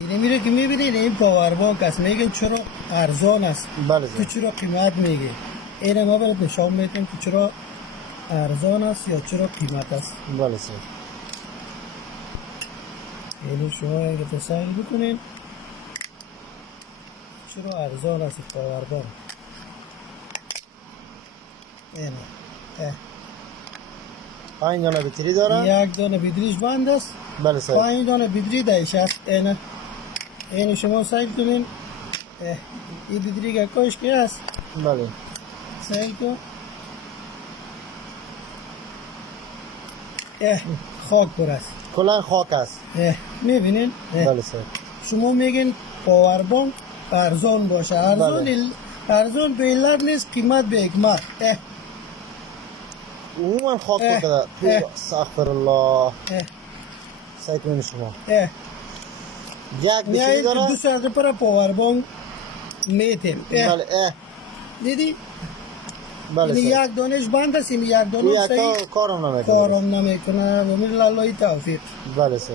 اینه میره که میبینید این پاور بانک است، میگن چرا ارزان است. بله تو چرا قیمت میگه؟ اینه ما برات نشان میدیم که چرا ارزان است یا چرا قیمت است. بله سر. اینو شما اگه تسهیل بکنین چرا ارزان است پاور بانک. اینه 5 دانه بطری داره. یک دانه بیدریش بند است، بله سر. 5 دانه بیدری دایش است. اینو شما سهیل کنین. این بیدری که کاش که است بله. سهیل کن. خاک پر است. کلا خاک است. میبینین؟ بله سر. شما میگین پاور بانک ارزان باشه. ارزان به علت نیست، قیمت به حکمت. عموما خاک بکده. تو استغفر الله. سعی کنین شما. یک بطری میایید داره. 200 پر پاور بانک میتیم. بله. دیدی؟ بله این سر. یک دانش بند است، این یک این دانش یکتا کارم نمیکنه. کارم نمیکنه و من الله توفیق. بله سر.